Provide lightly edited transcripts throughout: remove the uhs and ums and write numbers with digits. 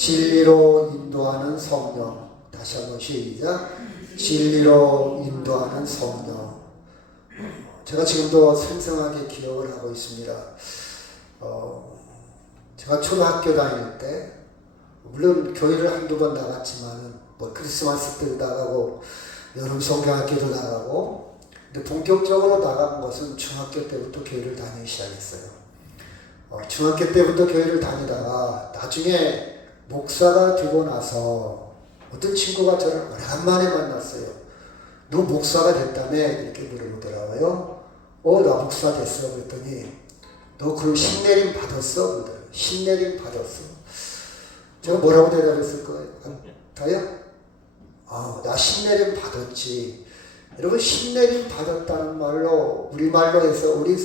진리로 인도하는 성령. 다시 한번 시작. 진리로 인도하는 성령. 제가 지금도 생생하게 기억을 하고 있습니다. 제가 초등학교 다닐 때 물론 교회를 한두 번 나갔지만 뭐 크리스마스 때도 나가고 여름 성경학교도 나가고, 근데 본격적으로 나간 것은 중학교 때부터 교회를 다니기 시작했어요. 중학교 때부터 교회를 다니다가 나중에 목사가 되고 나서 어떤 친구가 저를 오랜만에 만났어요. 너 목사가 됐다며? 이렇게 물어보더라고요. 나 목사 됐어. 그랬더니 너 그럼 신내림 받았어? 그러더라고요. 신내림 받았어. 제가 뭐라고 대답했을 거예요? 나 신내림 받았지. 여러분, 신내림 받았다는 말로, 우리말로 해서 우리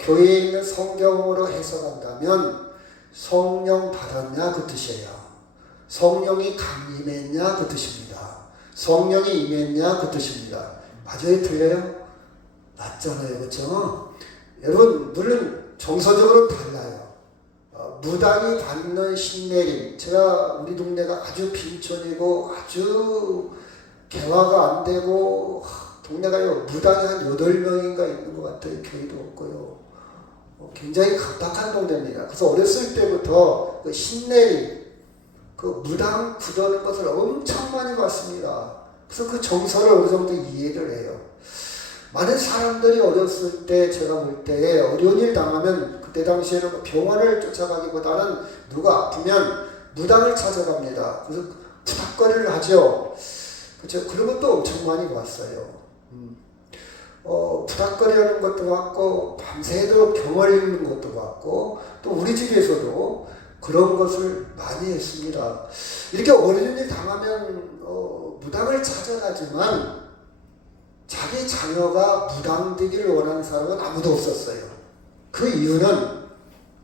교회에 있는 성경으로 해석한다면 성령 받았냐 그 뜻이에요. 성령이 강림했냐 그 뜻입니다. 성령이 임했냐 그 뜻입니다. 맞아요? 틀려요? 맞잖아요. 그렇죠? 여러분, 물론 정서적으로 달라요. 무당이 받는 신내림, 제가 우리 동네가 아주 빈촌이고 아주 개화가 안 되고 동네가요 무당이 한 8명인가 있는 것 같아요. 교회도 없고요. 굉장히 각박한 동네입니다. 그래서 어렸을 때부터 그 신내림, 그 무당 구도는 것을 엄청 많이 봤습니다. 그래서 그 정서를 어느 정도 이해를 해요. 많은 사람들이 어렸을 때 제가 볼 때 어려운 일 당하면 그때 당시에는 병원을 쫓아가기보다는 누가 아프면 무당을 찾아갑니다. 그래서 부닥거리를 하죠. 그렇죠? 그런 것도 엄청 많이 봤어요. 부닥거리하는 것도 봤고 밤새도록 병을 읽는 것도 봤고, 또 우리 집에서도 그런 것을 많이 했습니다. 이렇게 어려운 일 당하면 무당을 찾아가지만 자기 자녀가 무당되기를 원하는 사람은 아무도 없었어요. 그 이유는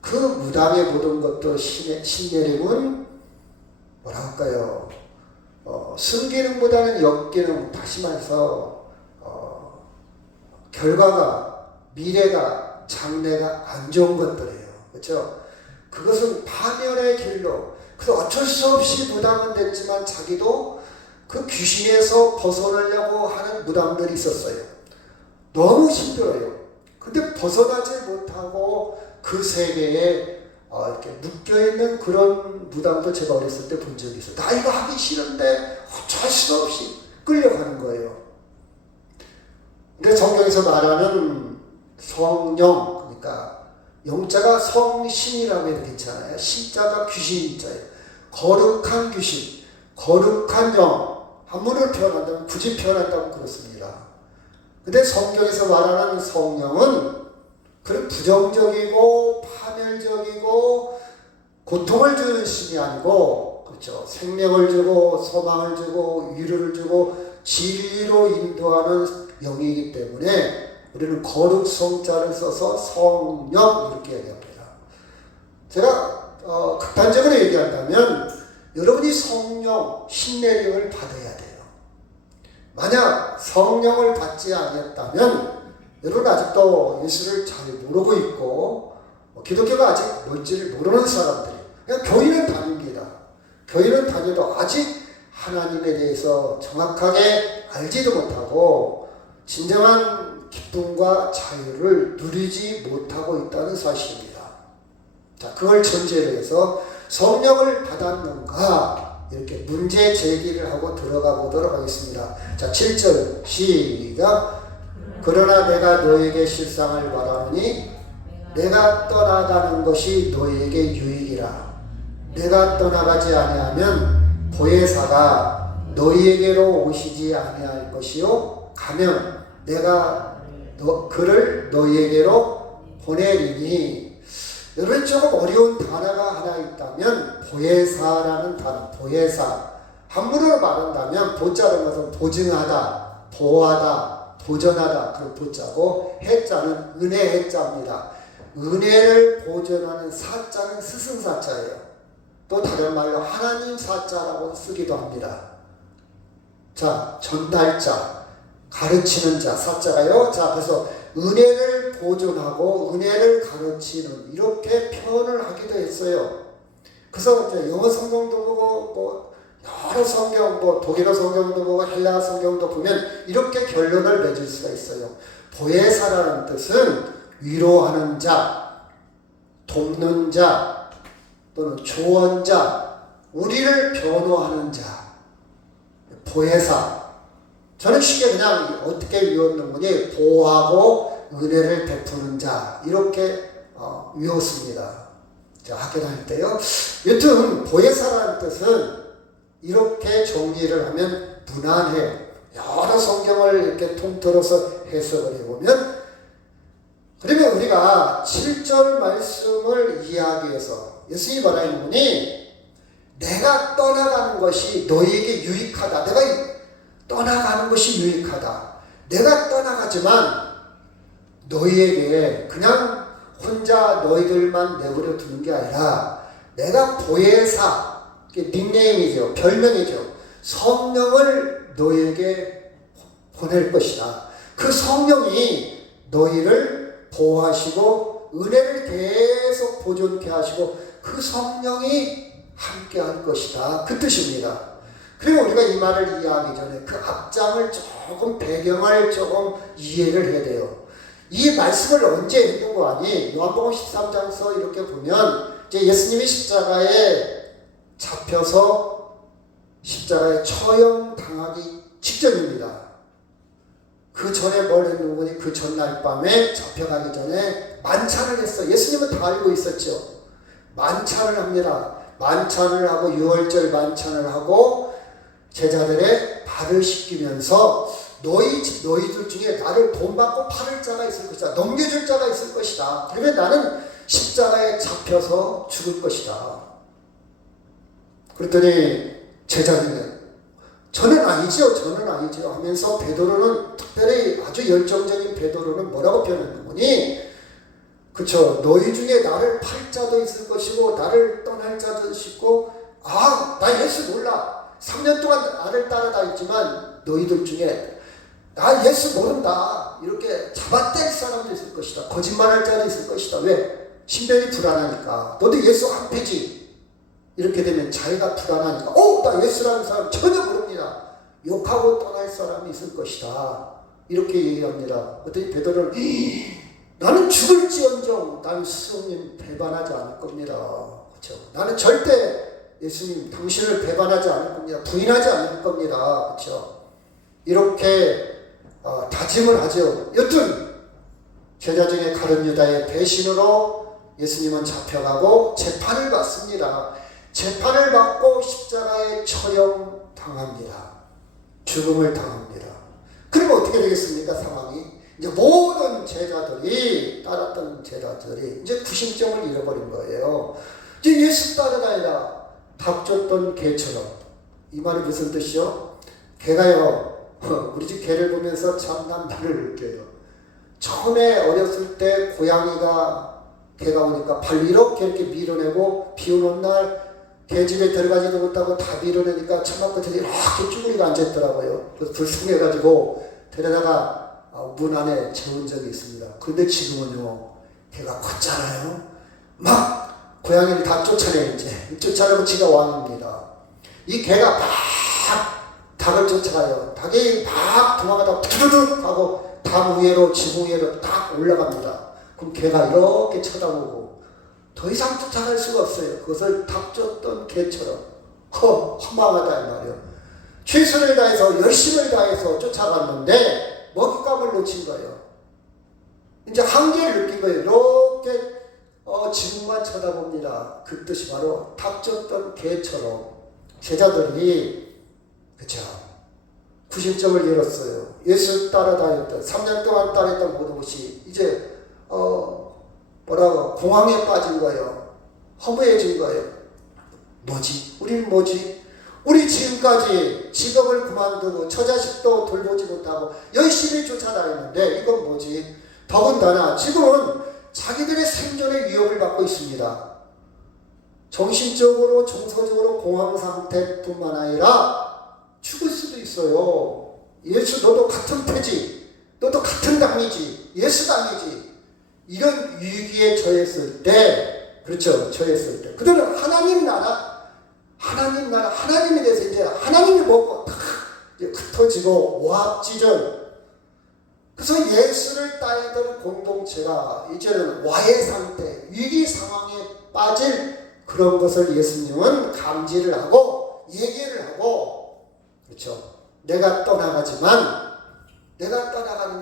그 무당의 모든 것도 신내림은 뭐라 할까요? 순기능보다는 역기능, 다시 말해서 결과가, 미래가, 장래가 안 좋은 것들이에요. 그렇죠? 그것은 파멸의 길로, 그래서 어쩔 수 없이 무당은 됐지만 자기도 그 귀신에서 벗어나려고 하는 무당들이 있었어요. 너무 힘들어요. 근데 벗어나지 못하고 그 세계에 이렇게 묶여있는 그런 무당도 제가 어렸을 때 본 적이 있어요. 나 이거 하기 싫은데 어쩔 수 없이 끌려가는 거예요. 근데 성경에서 말하는 성령, 그러니까 영자가 성신이라고 해도 괜찮아요. 신자가 귀신자예요. 거룩한 귀신, 거룩한 영, 한문으로 표현한다면, 굳이 표현한다면 그렇습니다. 근데 성경에서 말하는 성령은 그런 부정적이고 파멸적이고 고통을 주는 신이 아니고, 그렇죠, 생명을 주고 소망을 주고 위로를 주고 진리로 인도하는 영이기 때문에 우리는 거룩성자를 써서 성령 이렇게 얘기합니다. 제가 극단적으로 얘기한다면 여러분이 성령, 신내림을 받아야 돼요. 만약 성령을 받지 않았다면 여러분 아직도 예수를 잘 모르고 있고 기독교가 아직 뭔지를 모르는 사람들이에요. 그냥 교회는 다닙니다. 교회는 다녀도 아직 하나님에 대해서 정확하게 알지도 못하고 진정한 기쁨과 자유를 누리지 못하고 있다는 사실입니다. 자, 그걸 전제로 해서 성령을 받았는가 이렇게 문제 제기를 하고 들어가 보도록 하겠습니다. 자, 7절 시작. 그러나 내가 너에게 실상을 말하노니 내가 떠나가는 것이 너에게 유익이라. 내가 떠나가지 아니하면 보혜사가 너희에게로 오시지 아니할 것이요 가면 내가 그를 너희에게로 보내리니. 여러분, 조금 어려운 단어가 하나 있다면 보혜사라는 단어, 보혜사. 한문으로 말한다면 보자는 것은 보증하다, 보호하다, 보존하다, 그런 보자고, 해자는 은혜 해자입니다. 은혜를 보존하는 사자는 스승사자예요. 또 다른 말로 하나님 사자라고 쓰기도 합니다. 자, 전달자, 가르치는 자, 사자가요. 자, 그래서 은혜를 보존하고 은혜를 가르치는, 이렇게 표현을 하기도 했어요. 그래서 이제 영어 성경도 보고 뭐 여러 성경, 뭐 독일어 성경도 보고 헬라어 성경도 보면 이렇게 결론을 맺을 수가 있어요. 보혜사라는 뜻은 위로하는 자, 돕는 자, 또는 조언자, 우리를 변호하는 자, 보혜사. 저는 쉽게 그냥 어떻게 외웠는 거니 보호하고 은혜를 베푸는 자 이렇게 외웠습니다. 학교 다닐 때요. 여튼 보혜사라는 뜻은 이렇게 정리를 하면 무난해. 여러 성경을 이렇게 통틀어서 해석을 해보면, 그러면 우리가 7절 말씀을 이야기해서 예수님이 말하는 분이 내가 떠나가는 것이 너희에게 유익하다. 내가 떠나가는 것이 유익하다. 내가 떠나가지만 너희에게 그냥 혼자 너희들만 내버려 두는 게 아니라 내가 보혜사, 닉네임이죠. 별명이죠. 성령을 너희에게 보낼 것이다. 그 성령이 너희를 보호하시고 은혜를 계속 보존케 하시고 그 성령이 함께 할 것이다. 그 뜻입니다. 그리고 우리가 이 말을 이해하기 전에 그 앞장을 조금 배경을 조금 이해를 해야 돼요. 이 말씀을 언제 했는 거 아니? 요한복음 13장서 이렇게 보면 이제 예수님이 십자가에 잡혀서 십자가에 처형당하기 직전입니다. 그 전에 뭘 했는 거니? 그 전날 밤에 잡혀가기 전에 만찬을 했어. 예수님은 다 알고 있었죠. 만찬을 합니다. 만찬을 하고 유월절 만찬을 하고 제자들의 발을 씻기면서 너희들 중에 나를 본받고 팔을 자가 있을 것이다. 넘겨줄 자가 있을 것이다. 그러면 나는 십자가에 잡혀서 죽을 것이다. 그랬더니 제자들은 저는 아니죠 하면서 베드로는 특별히 아주 열정적인 베드로는 뭐라고 표현하는 거니? 그쵸. 너희 중에 나를 팔 자도 있을 것이고 나를 떠날 자도 있고 나 예수 몰라. 3년 동안 나를 따라다녔지만 너희들 중에 나 예수 모른다. 이렇게 잡아뗄 사람도 있을 것이다. 거짓말할 자도 있을 것이다. 왜? 신변이 불안하니까. 너도 예수 안 패지. 이렇게 되면 자기가 불안하니까 나 예수라는 사람 전혀 모릅니다. 욕하고 떠날 사람이 있을 것이다. 이렇게 얘기합니다. 그랬더니 베드로는 나는 죽을지언정 난 스승님 배반하지 않을 겁니다. 그렇죠? 나는 절대 예수님 당신을 배반하지 않을 겁니다. 부인하지 않을 겁니다. 그렇죠? 이렇게 다짐을 하죠. 여튼 제자 중에 가룟 유다의 배신으로 예수님은 잡혀가고 재판을 받습니다. 재판을 받고 십자가에 처형당합니다. 죽음을 당합니다. 그러면 어떻게 되겠습니까? 상황이 이제 모든 제자들이 따랐던 제자들이 이제 구심점을 잃어버린 거예요. 이제 예수 따라다니다 밥 줬던 개처럼. 이 말이 무슨 뜻이요? 개가요. 우리 집 개를 보면서 참 난 나를 느껴요. 처음에 어렸을 때 고양이가 개가 오니까 발 이렇게 밀어내고 비 오는 날 개 집에 들어가지도 못하고 다 밀어내니까 천막 끝에 이렇게 쭈그리고 앉아있더라고요. 그래서 불쌍해가지고 데려다가 문 안에 재운 적이 있습니다. 그런데 지금은요, 개가 컸잖아요. 막 고양이를 다 쫓아내 이제. 쫓아내고 지가 왕입니다. 이 개가 막 닭을 쫓아가요. 닭이 막 도망가다가 푸르륵 하고 닭 위로 지붕 위로 딱 올라갑니다. 그럼 개가 이렇게 쳐다보고 더 이상 쫓아갈 수가 없어요. 그것을 닭 쫓던 개처럼 허망하다 이 말이에요. 최선을 다해서 열심을 다해서 쫓아갔는데 먹잇감을 놓친 거예요. 이제 한계를 느낀 거예요. 이렇게 지붕만 쳐다봅니다. 그 뜻이 바로 닭 쫓던 개처럼 제자들이 그쵸 구심점을 잃었어요. 예수 따라다녔던 3년 동안 따랐던 모든 것이 이제 공황에 빠진 거예요. 허무해진 거예요. 우리는 뭐지? 우리 지금까지 직업을 그만두고 처자식도 돌보지 못하고 열심히 쫓아다녔는데 이건 뭐지? 더군다나 지금은 자기들의 생존의 위협을 받고 있습니다. 정신적으로 정서적으로 공황 상태뿐만 아니라 죽을 수도 있어요. 예수 너도 같은 패지. 너도 같은 당이지. 예수 당이지. 이런 위기에 처했을 때 그렇죠. 처했을 때. 그들은 하나님에 대해서 이제 하나님이 먹고 다 흩어지고 오합지졸. 그래서 예수를 따르던 공동체가 이제는 와해 상태, 위기 상황에 빠질 그런 것을 예수님은 감지를 하고 얘기를 하고, 그렇죠. 내가 떠나가는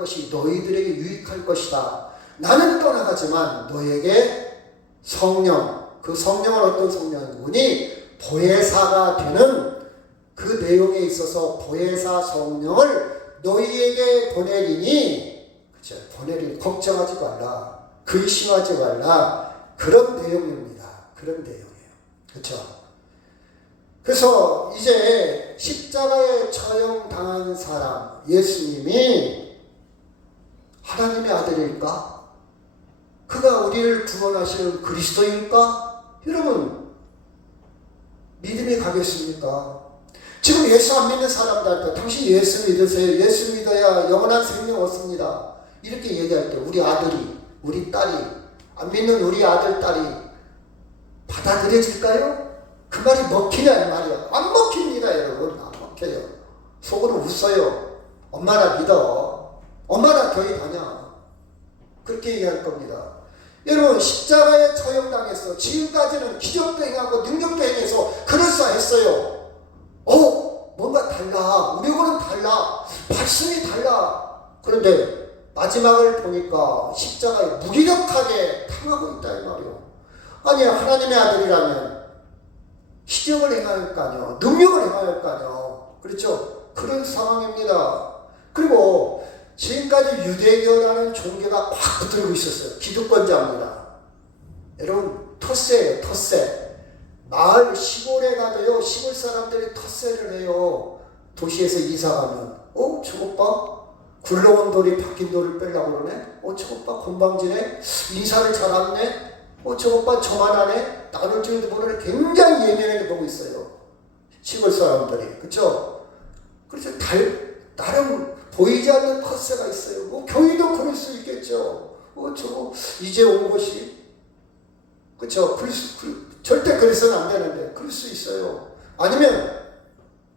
것이 너희들에게 유익할 것이다. 나는 떠나가지만 너에게 성령, 그 성령은 어떤 성령이니 보혜사가 되는 그 내용에 있어서 보혜사 성령을 너희에게 보내리니, 그렇죠. 보내리니 걱정하지 말라, 근심하지 말라, 그런 내용입니다. 그런 내용이에요. 그렇죠. 그래서 이제 십자가에 처형당한 사람, 예수님이 하나님의 아들일까? 그가 우리를 구원하시는 그리스도일까? 여러분, 믿음이 가겠습니까? 지금 예수 안 믿는 사람들한테 당신 예수 믿으세요. 예수 믿어야 영원한 생명 얻습니다. 이렇게 얘기할 때 우리 아들이, 우리 딸이, 안 믿는 우리 아들, 딸이 받아들여질까요? 그 말이 먹히냐 이 말이야. 안 먹힙니다, 여러분. 안 먹혀요. 속으로 웃어요. 엄마나 믿어. 엄마나 교회 다녀. 그렇게 얘기할 겁니다. 여러분, 십자가에 처형당해서 지금까지는 기적도 행하고 능력도 행해서 그럴싸했어요. 뭔가 달라. 우리하고는 달라. 말씀이 달라. 그런데 마지막을 보니까 십자가에 무기력하게 당하고 있다 이 말이요. 아니, 하나님의 아들이라면 기적을 행할 거 아니요, 능력을 행할 거 아니요. 그렇죠? 그런 상황입니다. 그리고 지금까지 유대교라는 종교가 꽉 붙들고 있었어요. 기득권자입니다. 여러분, 텃세예요, 텃세. 마을, 시골에 가도요, 시골 사람들이 텃세를 해요. 도시에서 이사 가면, 저것 봐. 굴러온 돌이 박힌 돌을 빼려고 그러네. 저것 봐. 건방지네. 인사를 잘하네. 저것 봐. 저만하네. 나눌 줄도 모르네. 굉장히 예민하게 보고 있어요. 시골 사람들이. 그쵸? 그래서 나름 보이지 않는 텃세가 있어요. 교회도 그럴 수 있겠죠. 저거 이제 온 것이. 그쵸? 절대 그래서는 안 되는데 그럴 수 있어요. 아니면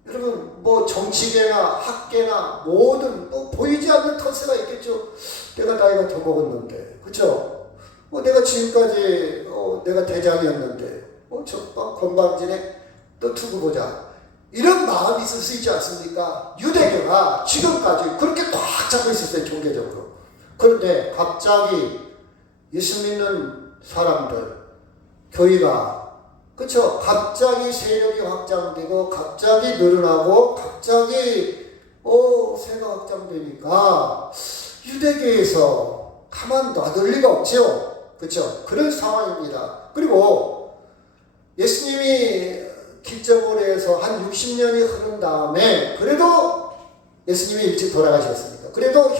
여러분, 정치계나 학계나 모든 보이지 않는 텃세가 있겠죠. 내가 나이가 더 먹었는데, 그쵸? 내가 지금까지 내가 대장이었는데, 저거 건방지네. 또 두고 보자. 이런 마음이 있을 수 있지 않습니까? 유대교가 지금까지 그렇게 꽉 잡고 있었어요, 종교적으로. 그런데 갑자기 예수 믿는 사람들, 교회가, 그쵸? 갑자기 세력이 확장되고, 갑자기 늘어나고, 갑자기, 세가 확장되니까, 유대교에서 가만 놔둘 리가 없죠? 그쵸? 그런 상황입니다. 그리고 예수님이 기적으로 해서 한 60년이 흐른 다음에, 그래도 예수님이 일찍 돌아가셨습니다. 그래도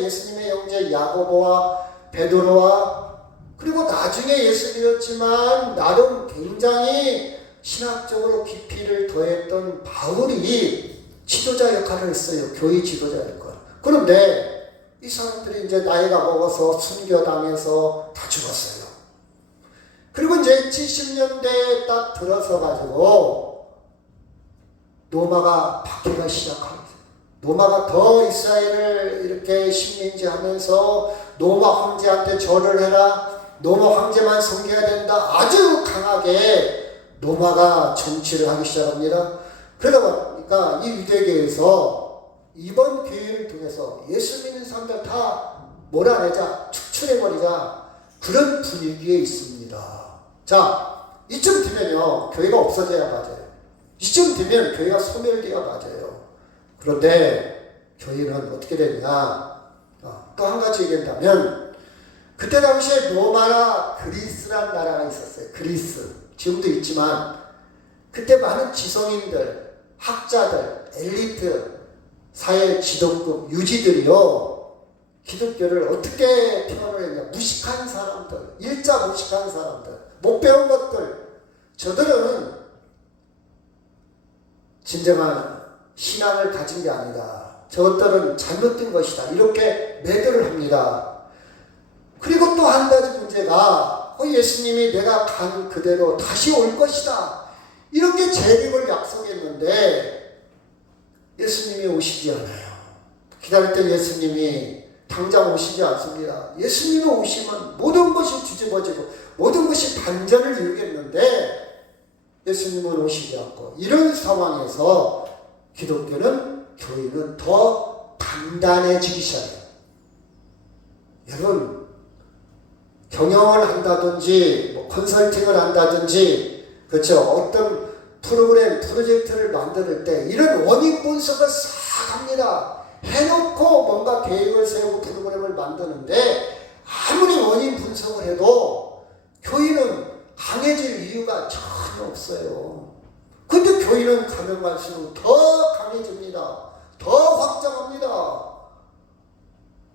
예수님의 형제 야고보와 베드로와, 그리고 나중에 예수 믿었지만 나름 굉장히 신학적으로 깊이를 더했던 바울이 지도자 역할을 했어요. 교회 지도자 역할. 그런데 이 사람들이 이제 나이가 먹어서 순교당해서 다 죽었어요. 그리고 이제 70년대에 딱 들어서 가지고 로마가 박해가 시작합니다. 로마가 더 이스라엘을 이렇게 식민지하면서 로마 황제한테 절을 해라. 로마 황제만 섬겨야 된다. 아주 강하게 로마가 정치를 하기 시작합니다. 그러다 보니까 이 유대교에서 이번 기회를 통해서 예수 믿는 사람들 다 몰아내자, 축출해버리자, 그런 분위기에 있습니다. 자, 이쯤 되면요, 교회가 없어져야 맞아요. 이쯤 되면 교회가 소멸돼야 맞아요. 그런데 교회는 어떻게 되냐? 또 한 가지 얘기한다면, 그때 당시에 로마나 그리스란 나라가 있었어요. 그리스. 지금도 있지만, 그때 많은 지성인들, 학자들, 엘리트, 사회 지도급 유지들이요, 기독교를 어떻게 표현을 했냐? 무식한 사람들, 일자 무식한 사람들, 못 배운 것들, 저들은 진정한 신앙을 가진 게 아니다. 저것들은 잘못된 것이다. 이렇게 매도를 합니다. 그리고 또 한 가지 문제가, 예수님이 내가 간 그대로 다시 올 것이다. 이렇게 재림을 약속했는데 예수님이 오시지 않아요. 기다릴 때 예수님이 당장 오시지 않습니다. 예수님이 오시면 모든 것이 뒤집어지고 모든 것이 반전을 이루겠는데 예수님은 오시지 않고, 이런 상황에서 기독교는, 교회는 더 단단해지기 시작해요. 여러분, 경영을 한다든지 컨설팅을 한다든지, 그렇죠, 어떤 프로그램 프로젝트를 만들 때 이런 원인 분석을 싹 합니다. 해놓고 뭔가 계획을 세우고 프로그램을 만드는데 아무리 원인 분석을 해도 교회는 강해질 이유가 전혀 없어요. 근데 교회는 가면 갈수록 더 강해집니다. 더 확장합니다.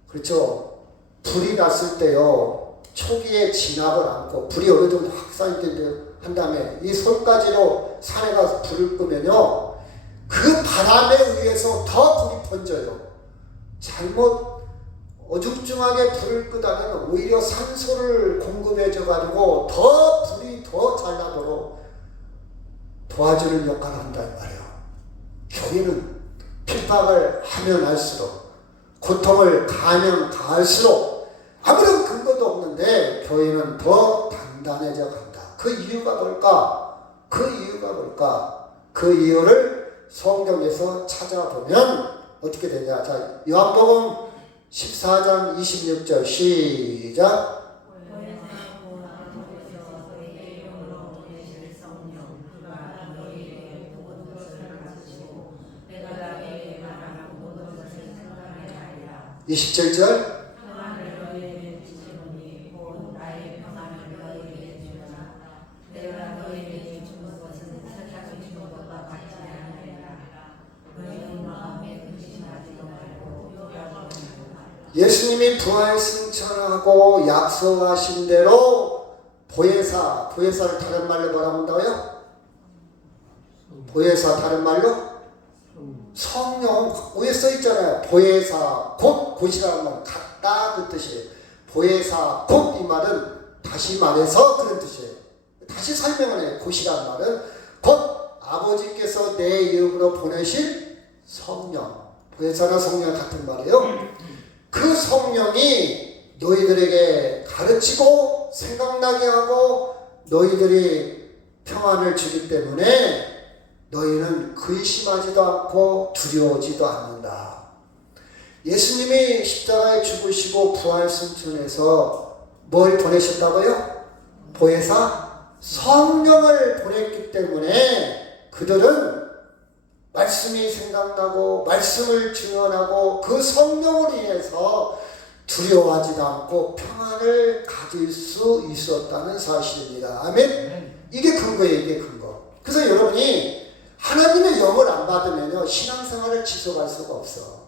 그렇죠? 불이 났을 때요, 초기에 진압을 않고 불이 어느 정도 확산이 한 다음에 이 손가지로 산에 가서 불을 끄면요, 그 바람에 의해서 더 불이 번져요. 잘못 어중중하게 불을 끄다는 오히려 산소를 공급해줘가지고 더 불이 더 잘 나도록 도와주는 역할을 한단 말이에요. 교회는 핍박을 하면 할수록, 고통을 가하면 가할수록 아무런 근거도 없는데 교회는 더 단단해져 간다. 그 이유가 뭘까? 그 이유를 성경에서 찾아보면 어떻게 되냐. 자, 요한복음 14장 26절 시작. 이 27절. 예수님이 부활 승천하고 약속하신 대로 보혜사를 다른 말로 뭐라고 한다고요? 보혜사 다른 말로? 성령. 위에 써있잖아요. 보혜사 곧이라는 말은 같다 그 뜻이에요. 보혜사 곧, 이 말은 다시 말해서 그런 뜻이에요. 다시 설명을 해요. 곧이라는 말은 곧 아버지께서 내 이름으로 보내실 성령. 보혜사나 성령 같은 말이에요. 그 성령이 너희들에게 가르치고 생각나게 하고 너희들이 평안을 주기 때문에 너희는 근심하지도 않고 두려워지도 않는다. 예수님이 십자가에 죽으시고 부활 승천해서 뭘 보내셨다고요? 보혜사 성령을 보냈기 때문에 그들은 말씀이 생각나고 말씀을 증언하고 그 성령으로 인해서 두려워하지도 않고 평안을 가질 수 있었다는 사실입니다. 아멘? 이게 근거예요. 이게 근거. 그래서 여러분이 하나님의 영을 안 받으면요, 신앙생활을 지속할 수가 없어.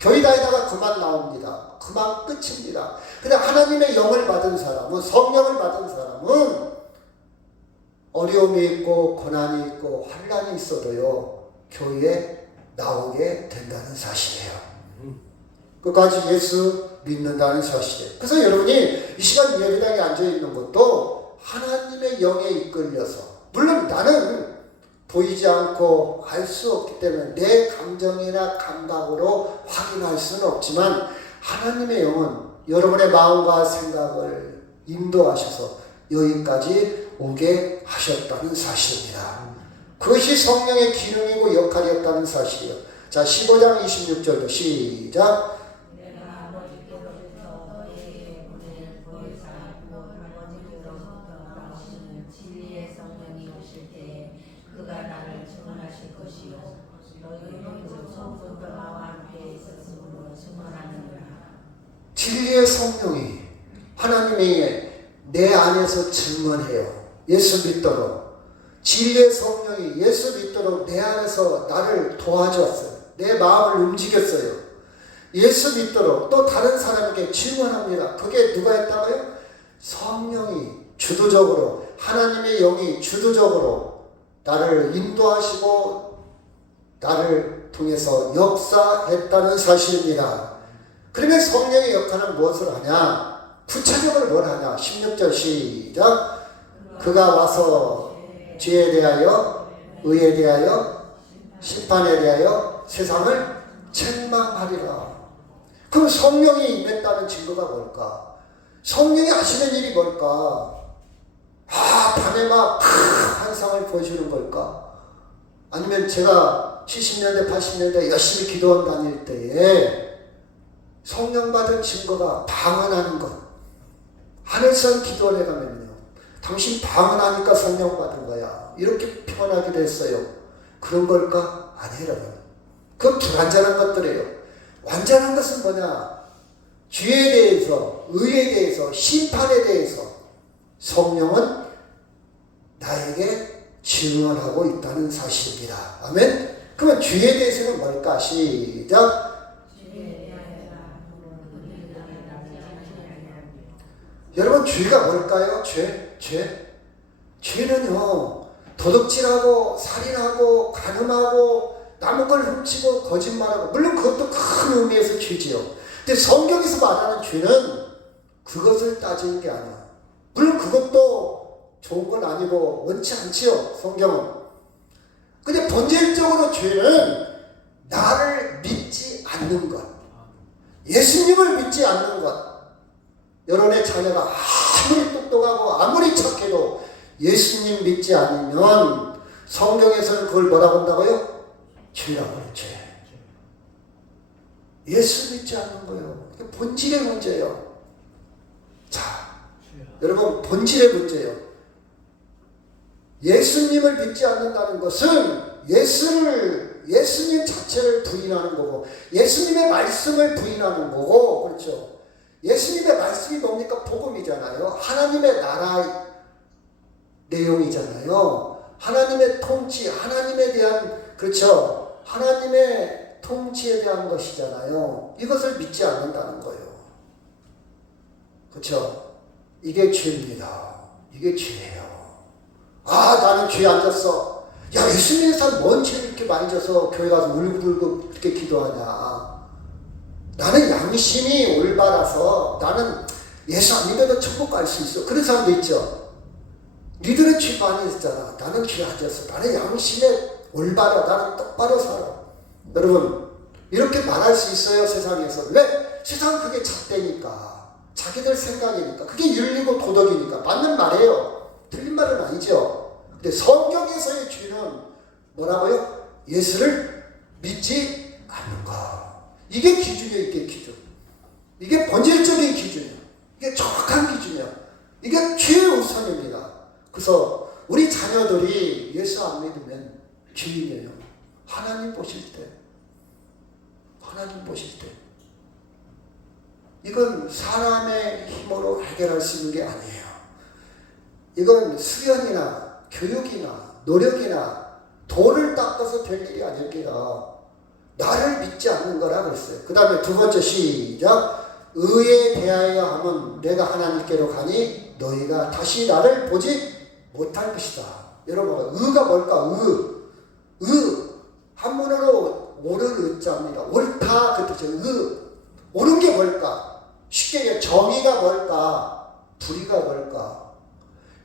교회 다니다가 그만 나옵니다. 그만 끝입니다. 근데 하나님의 영을 받은 사람은, 성령을 받은 사람은 어려움이 있고 고난이 있고 환난이 있어도요, 교회에 나오게 된다는 사실이에요. 끝까지 예수 믿는다는 사실이에요. 그래서 여러분이 이 시간 예배당에 앉아있는 것도 하나님의 영에 이끌려서, 물론 나는 보이지 않고 알 수 없기 때문에 내 감정이나 감각으로 확인할 수는 없지만 하나님의 영은 여러분의 마음과 생각을 인도하셔서 여기까지 오게 하셨다는 사실입니다. 그것이 성령의 기능이고 역할이었다는 사실이에요. 자, 15장 26절도 시작. 진리의 성령이 하나님이 내 안에서 증언해요. 예수 믿도록. 진리의 성령이 예수 믿도록 내 안에서 나를 도와주었어요. 내 마음을 움직였어요. 예수 믿도록 또 다른 사람에게 증언합니다. 그게 누가 했다고요? 성령이 주도적으로, 하나님의 영이 주도적으로 나를 인도하시고 나를 통해서 역사했다는 사실입니다. 그러면 성령의 역할은 무엇을 하냐? 구체적으로 뭘 하냐? 16절 시작. 그가 와서 죄에 대하여, 의에 대하여, 심판에 대하여 세상을 책망하리라. 그럼 성령이 임했다는 증거가 뭘까? 성령이 하시는 일이 뭘까? 밤에 막 환상을 보여주는 걸까? 아니면 제가 70년대, 80년대 열심히 기도원 다닐 때에 성령 받은 증거가 방언하는 것. 하늘선 기도원에 가면요, 당신 방언하니까 성령 받은 거야, 이렇게 표현하기도 했어요. 그런 걸까? 아니에요. 그건 불완전한 것들이에요. 완전한 것은 뭐냐? 죄에 대해서, 의에 대해서, 심판에 대해서 성령은 나에게 증언하고 있다는 사실입니다. 아멘? 그러면 죄에 대해서는 뭘까? 시작. 여러분, 죄가 뭘까요? 죄는요, 도둑질하고 살인하고 간음하고 남의 걸 훔치고 거짓말하고, 물론 그것도 큰 의미에서 죄지요. 근데 성경에서 말하는 죄는 그것을 따지는 게 아니야. 물론 그것도 좋은 건 아니고 원치 않지요, 성경은. 근데 본질적으로 죄는 나를 믿지 않는 것, 예수님을 믿지 않는 것. 여러분의 자녀가 아무리 똑똑하고 아무리 착해도 예수님 믿지 않으면 성경에서는 그걸 뭐라고 한다고요? 죄라고 해요. 죄. 예수 믿지 않는 거예요. 이게 본질의 문제예요. 자, 여러분, 본질의 문제예요. 예수님을 믿지 않는다는 것은 예수님 자체를 부인하는 거고, 예수님의 말씀을 부인하는 거고, 그렇죠? 예수님의 말씀이 뭡니까? 복음이잖아요. 하나님의 나라의 내용이잖아요. 하나님의 통치, 하나님에 대한, 그렇죠? 하나님의 통치에 대한 것이잖아요. 이것을 믿지 않는다는 거예요. 그렇죠? 이게 죄입니다. 이게 죄예요. 나는 죄 안 졌어. 야, 예수 믿는 사람 뭔 죄를 이렇게 많이 져서 교회 가서 울고불고 이렇게 기도하냐. 나는 양심이 올바라서 나는 예수 안 믿어도 천국 갈 수 있어. 그런 사람도 있죠. 니들은 죄 많이 했잖아. 나는 죄 안 졌어. 나는 양심에 올바라. 나는 똑바로 살아. 여러분, 이렇게 말할 수 있어요, 세상에서. 왜? 세상은 그게 잣대니까. 자기들 생각이니까. 그게 윤리고 도덕이니까. 맞는 말이에요. 틀린 말은 아니죠. 근데 성경에서의 죄는 뭐라고요? 예수를 믿지 않는 것. 이게 기준이에요. 이게 기준. 이게 본질적인 기준이에요. 이게 정확한 기준이에요. 이게 최우선입니다. 그래서 우리 자녀들이 예수 안 믿으면 죄인이에요. 하나님 보실 때. 이건 사람의 힘으로 해결할 수 있는 게 아니에요. 이건 수련이나 교육이나 노력이나 돈을 닦아서 될 일이 아닙니다. 나를 믿지 않는 거라 그랬어요. 그 다음에 두 번째 시작. 의에 대하여 하면 내가 하나님께로 가니 너희가 다시 나를 보지 못할 것이다. 여러분, 의가 뭘까? 한문으로 옳은 의자입니다. 옳다 그 뜻이에요. 옳은 게 뭘까? 쉽게 얘기해. 정의가 뭘까? 불의가 뭘까?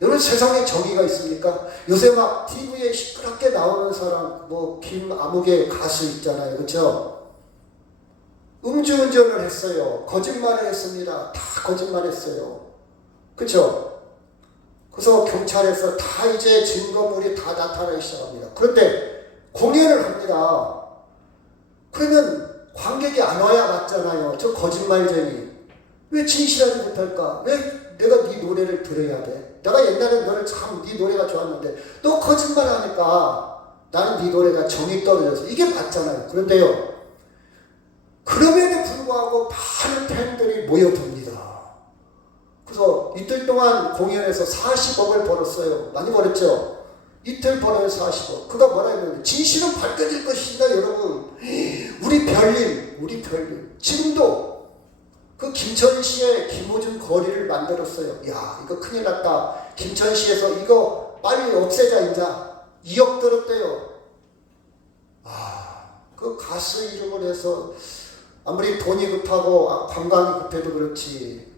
여러분, 세상에 정의가 있습니까? 요새 막 TV에 시끄럽게 나오는 사람, 김아무개 가수 있잖아요. 그렇죠? 음주운전을 했어요. 거짓말을 했습니다. 다 거짓말했어요. 그렇죠? 그래서 경찰에서 다 이제 증거물이 다 나타나기 시작합니다. 그런데 공연을 합니다. 그러면 관객이 안 와야 맞잖아요. 저 거짓말쟁이. 왜 진실하지 못할까? 왜 내가 네 노래를 들어야 돼? 내가 옛날에 너를 참 네 노래가 좋았는데 너 거짓말하니까 나는 네 노래가 정이 떨어져서 이게 맞잖아요. 그런데요, 그럼에도 불구하고 많은 팬들이 모여듭니다. 그래서 이틀 동안 공연에서 40억을 벌었어요. 많이 벌었죠? 이틀 벌어요. 40억. 그가 뭐라 했는데, 진실은 밝혀질 것이다. 여러분, 우리 별님 지금도 그 김천시에 김호준 거리를 만들었어요. 야, 이거 큰일 났다. 김천시에서 이거 빨리 없애자. 인자 2억 들었대요. 그 가수 이름을 해서 아무리 돈이 급하고 관광이 급해도 그렇지,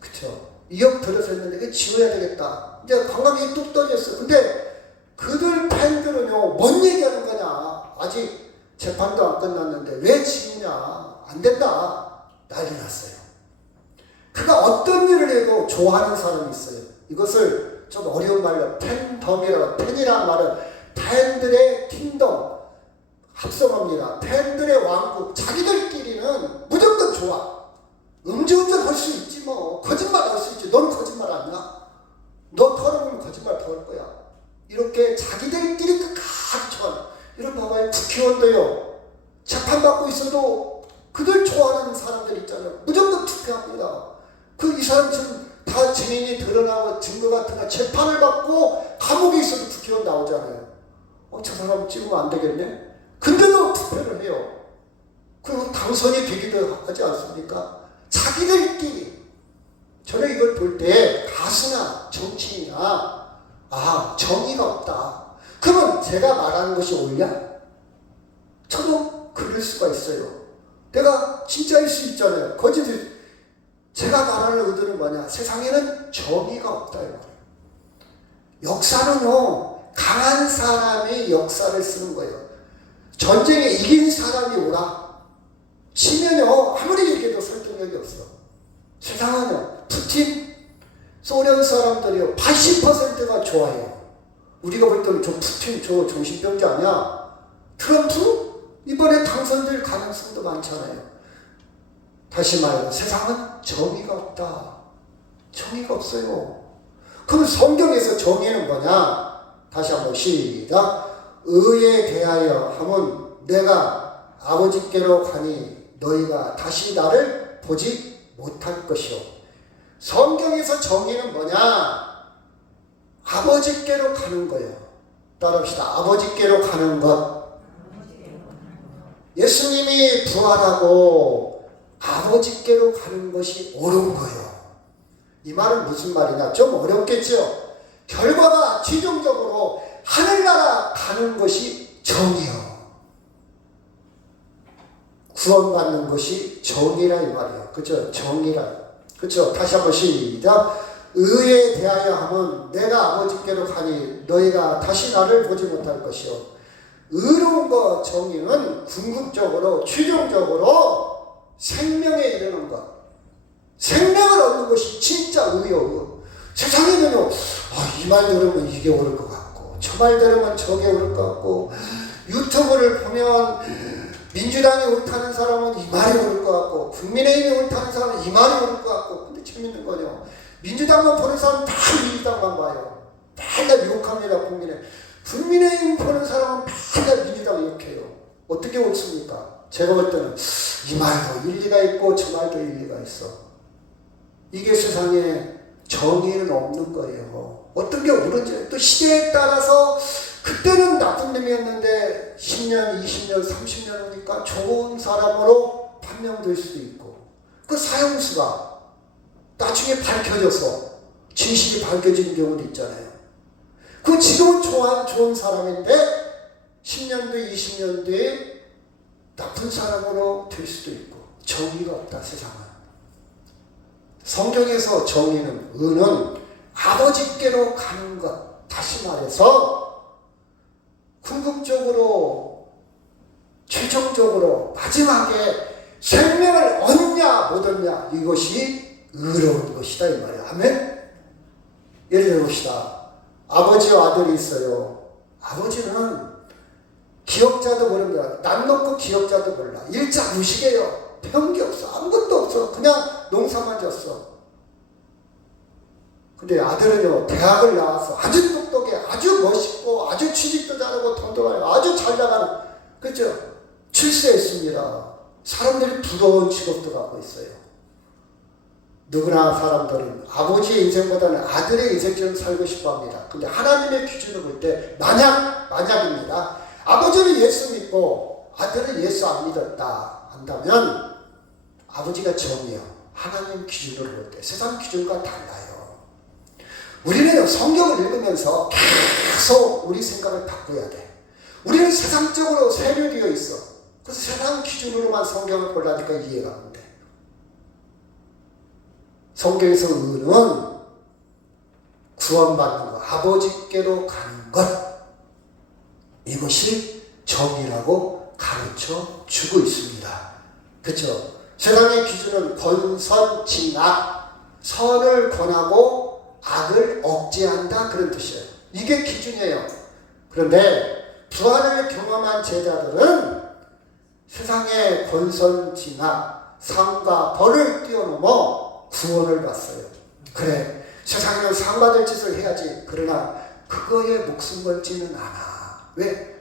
그쵸? 2억 들어서 했는데 이거 지워야 되겠다. 이제 관광객이 뚝 떨어졌어. 근데 그들 팬들은요, 뭔 얘기하는 거냐? 아직 재판도 안 끝났는데 왜 지우냐? 안 된다. 난리 났어요. 그가 어떤 일을 해도 좋아하는 사람이 있어요. 이것을 좀 어려운 말로 팬덤이라고, 팬이라는 말은 팬들의 킹덤, 합성어입니다. 팬들의 왕국, 자기들끼리는 무조건 좋아. 음주운전 할 수 있지 뭐. 거짓말 할 수 있지. 넌 거짓말 아니야? 너 털어보면 거짓말 더 할 거야. 이렇게 자기들끼리 끝까지 좋아하는. 이런 봐봐요. 국회의원도요. 재판받고 있어도 그들 좋아하는 사람들 있잖아요. 무조건 투표합니다. 이 사람 지금 다 증인이 드러나고 증거 같은 거 재판을 받고 감옥에 있어도 국회의원 나오잖아요. 저 사람 찍으면 안 되겠네? 근데도 투표를 해요. 그리고 당선이 되기도 하지 않습니까? 자기들끼리. 저는 이걸 볼 때 가수나 정치인이나 정의가 없다. 그러면 제가 말하는 것이 옳냐? 저도 그럴 수가 있어요. 내가 진짜일 수 있잖아요. 거짓을. 제가 말하는 의도는 뭐냐? 세상에는 정의가 없다 이 말이에요. 역사는요, 강한 사람이 역사를 쓰는 거예요. 전쟁에 이긴 사람이 오라. 치면요, 아무리 얘기해도 설득력이 없어. 세상은요, 푸틴, 소련 사람들이요, 80%가 좋아해요. 우리가 볼 때는 저 푸틴, 저 정신병자 아니야? 트럼프? 이번에 당선될 가능성도 많잖아요. 다시 말해서 세상은 정의가 없다. 정의가 없어요. 그럼 성경에서 정의는 뭐냐? 다시 한번 시작. 의에 대하여 하면 내가 아버지께로 가니 너희가 다시 나를 보지 못할 것이요. 성경에서 정의는 뭐냐? 아버지께로 가는 거예요. 따라합시다. 아버지께로 가는 것. 예수님이 부활하고 아버지께로 가는 것이 옳은 거예요. 이 말은 무슨 말이냐? 좀 어렵겠죠? 결과가 최종적으로 하늘나라 가는 것이 정이요. 구원받는 것이 정이라 이 말이에요. 그죠? 정이라. 그죠? 다시 한번 시작. 의에 대하여 하면 내가 아버지께로 가니 너희가 다시 나를 보지 못할 것이요. 의로운 것, 정의는 궁극적으로, 최종적으로 생명에 이르는 것. 생명을 얻는 것이 진짜 의요. 세상에는요, 이 말 들으면 이게 옳을 것 같고, 저 말 들으면 저게 옳을 것 같고, 유튜브를 보면 민주당이 옳다는 사람은 이 말이 옳을 것 같고, 국민의힘이 옳다는 사람은 이 말이 옳을 것 같고, 근데 재밌는 거죠. 민주당만 보는 사람은 다 민주당만 봐요. 맨날 욕합니다, 국민의힘 보는 사람은 맨날 민주당 욕해요. 어떻게 옳습니까? 제가 볼 때는 이 말도 일리가 있고 저 말도 일리가 있어. 이게 세상에 정의는 없는 거예요. 어떤 게 옳은지 또 시대에 따라서 그때는 나쁜 놈이었는데 10년, 20년, 30년 오니까 좋은 사람으로 판명될 수도 있고 그 사형수가 나중에 밝혀져서 진실이 밝혀지는 경우도 있잖아요. 그 지금은 좋은 사람인데 10년 뒤, 20년 뒤에 나쁜 사람으로 될 수도 있고 정의가 없다 세상은. 성경에서 정의는 의는 아버지께로 가는 것. 다시 말해서 궁극적으로 최종적으로 마지막에 생명을 얻냐 못 얻냐 이것이 의로운 것이다 이 말이야. 아멘? 예를 들어봅시다. 아버지와 아들이 있어요. 아버지는 기억자도 모릅니다. 남 놓고 기억자도 몰라. 일자 무식해요. 배운 게 없어. 아무것도 없어. 그냥 농사만 졌어. 근데 아들은요, 대학을 나와서 아주 똑똑해. 아주 멋있고, 아주 취직도 잘하고, 돈도 많고, 아주 잘 나가는. 그렇죠? 출세했습니다. 사람들이 부러운 직업도 갖고 있어요. 누구나 사람들은 아버지의 인생보다는 아들의 인생처럼 살고 싶어 합니다. 근데 하나님의 기준으로 볼 때 만약입니다. 아버지는 예수 믿고 아들은 예수 안 믿었다 한다면 아버지가 정이요. 하나님 기준으로 볼 때 세상 기준과 달라요. 우리는 성경을 읽으면서 계속 우리 생각을 바꿔야 돼. 우리는 세상적으로 세뇌되어 있어. 그래서 세상 기준으로만 성경을 보려니까 이해가 안 돼. 성경에서 의는 구원받는 것, 아버지께로 가는 것, 이것이 정의라고 가르쳐 주고 있습니다. 그렇죠? 세상의 기준은 권선징악, 선을 권하고 악을 억제한다, 그런 뜻이에요. 이게 기준이에요. 그런데 부활을 경험한 제자들은 세상의 권선징악, 상과 벌을 뛰어넘어 구원을 받어요. 그래, 세상에는 상받을 짓을 해야지. 그러나 그거에 목숨 걸지는 않아. 왜?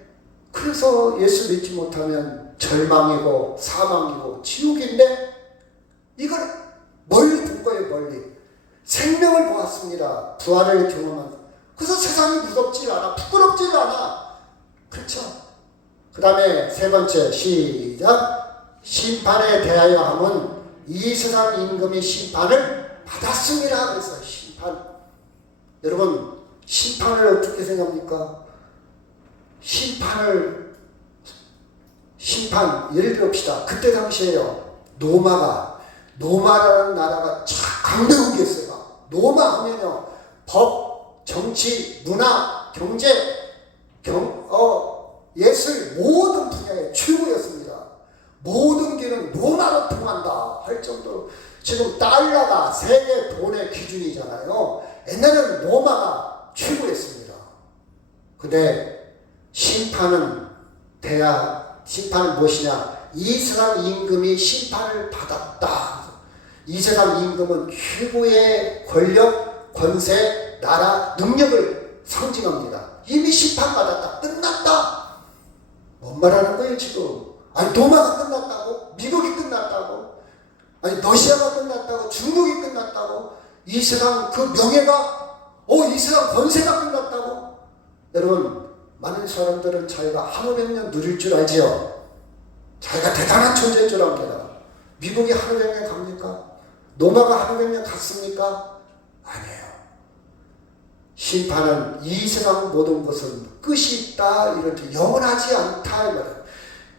그래서 예수 믿지 못하면 절망이고 사망이고 지옥인데 이걸 멀리 둔 거예요. 멀리. 생명을 보았습니다. 부활을 경험한. 그래서 세상이 무섭지 않아. 부끄럽지 않아. 그렇죠? 그 다음에 세 번째, 시작. 심판에 대하여 함은 이 세상 임금이 심판을 받았습니다. 그래서 심판. 여러분, 심판을 어떻게 생각합니까? 심판, 예를 들읍시다. 그때 당시에요. 노마라는 나라가 강대국이었어요. 노마 하면요. 법, 정치, 문화, 경제, 예술, 모든 분야의 최고였습니다. 모든 길은 로마로 통한다 할 정도로. 지금 달러가 세계 돈의 기준이잖아요. 옛날에는 로마가 최고였습니다. 근데 심판은 무엇이냐? 이 세상 임금이 심판을 받았다. 이 세상 임금은 최고의 권력, 권세, 나라, 능력을 상징합니다. 이미 심판받았다. 끝났다. 뭔 말하는 거예요 지금? 아니 도마가 끝났다고? 미국이 끝났다고? 아니 러시아가 끝났다고? 중국이 끝났다고? 이 세상 그 명예가, 이 세상 권세가 끝났다고? 여러분, 많은 사람들은 자기가 한우 백년 누릴 줄 알지요? 자기가 대단한 존재인 줄 압니다. 미국이 한우 백년 갑니까? 노마가 한우 백년 갔습니까? 아니에요. 심판은 이 세상 모든 것은 끝이 있다, 이렇게 영원하지 않다 이 말이에요.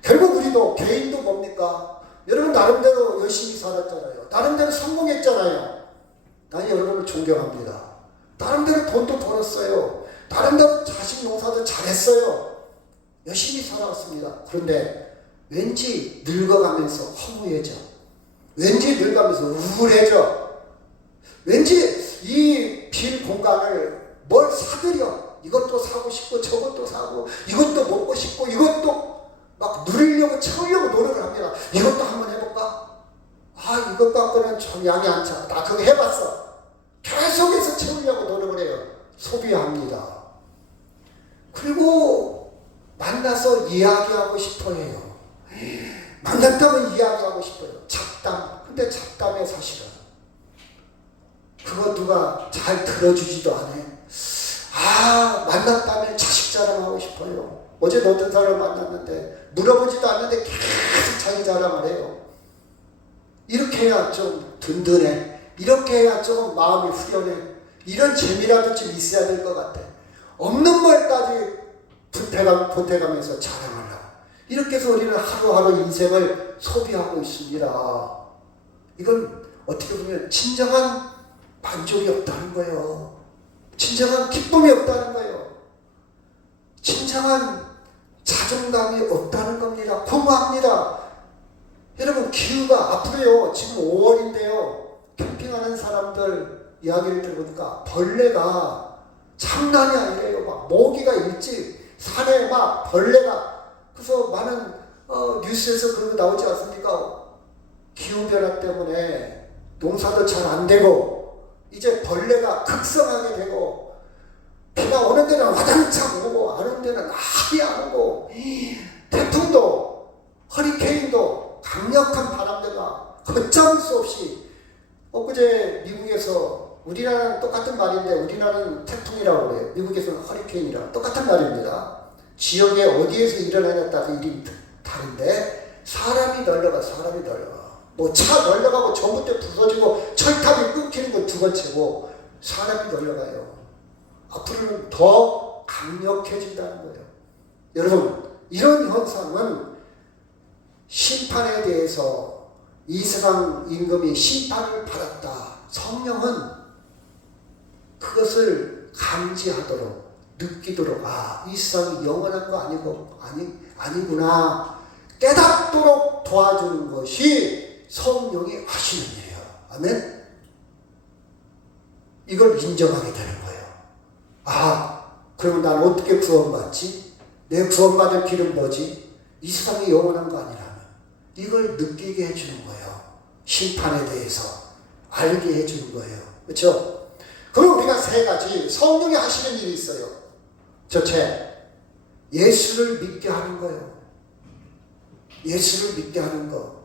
결국 우리도 개인도 뭡니까? 여러분 나름대로 열심히 살았잖아요. 나름대로 성공했잖아요. 나는 여러분을 존경합니다. 나름대로 돈도 벌었어요. 나름대로 자식 농사도 잘했어요. 열심히 살아왔습니다. 그런데 왠지 늙어가면서 허무해져. 왠지 늙어가면서 우울해져. 왠지 이 빈 공간을 뭘 사들여. 이것도 사고 싶고 저것도 사고 이것도 먹고 싶고 이것도 막 누리려고 채우려고 노력을 합니다. 이것도 한번 해볼까? 이것 갖고는 좀 양이 안 차. 나 그거 해봤어. 계속해서 채우려고 노력을 해요. 소비합니다. 그리고 만나서 이야기하고 싶어 해요. 만났다고 이야기하고 싶어요. 잡담. 근데 잡담에 사실은 그거 누가 잘 들어주지도 않아요. 만났다면 자식 자랑하고 싶어요. 어제 어떤 사람을 만났는데 물어보지도 않는데 계속 자기 자랑을 해요. 이렇게 해야 좀 든든해. 이렇게 해야 좀 마음이 후련해. 이런 재미라도 좀 있어야 될 것 같아. 없는 말까지 보태가면서 자랑하려고. 이렇게 해서 우리는 하루하루 인생을 소비하고 있습니다. 이건 어떻게 보면 진정한 만족이 없다는 거예요. 진정한 기쁨이 없다는 거예요. 진정한 자존감이 없다는 겁니다. 공허합니다. 여러분 기후가 앞으로요. 지금 5월인데요. 캠핑하는 사람들 이야기를 들어보니까 벌레가 장난이 아니래요. 막 모기가 일찍 산에 막 벌레가. 그래서 많은 뉴스에서 그런 거 나오지 않습니까? 기후변화 때문에 농사도 잘 안 되고 이제 벌레가 극성하게 되고 비가 오는 데는 와장창 오고 안 오는 데는 아예 안 오고 태풍도 허리케인도 강력한 바람들과 걷잡을 수 없이 엊그제 미국에서 우리나라는 똑같은 말인데 우리나라는 태풍이라고 그래요. 미국에서는 허리케인이라고 똑같은 말입니다. 지역에 어디에서 일어나냐에 따라서 이름이 다른데 사람이 널려가. 뭐 차 널려가고 전봇대 부서지고 철탑이 끊기는 건 두 번째고 사람이 널려가요. 앞으로는 더 강력해진다는 거예요. 여러분 이런 현상은 심판에 대해서 이 세상 임금이 심판을 받았다. 성령은 그것을 감지하도록, 느끼도록, 이 세상이 영원한 거 아니구나 깨닫도록 도와주는 것이 성령이 하시는 일이에요. 아멘? 이걸 인정하게 되는 거예요. 그러면 난 어떻게 구원받지? 내 구원받을 길은 뭐지? 이 세상이 영원한 거 아니라면 이걸 느끼게 해주는 거예요. 심판에 대해서 알게 해주는 거예요. 그렇죠? 그럼 우리가 세 가지 성령이 하시는 일이 있어요. 첫째, 예수를 믿게 하는 거예요. 예수를 믿게 하는 거.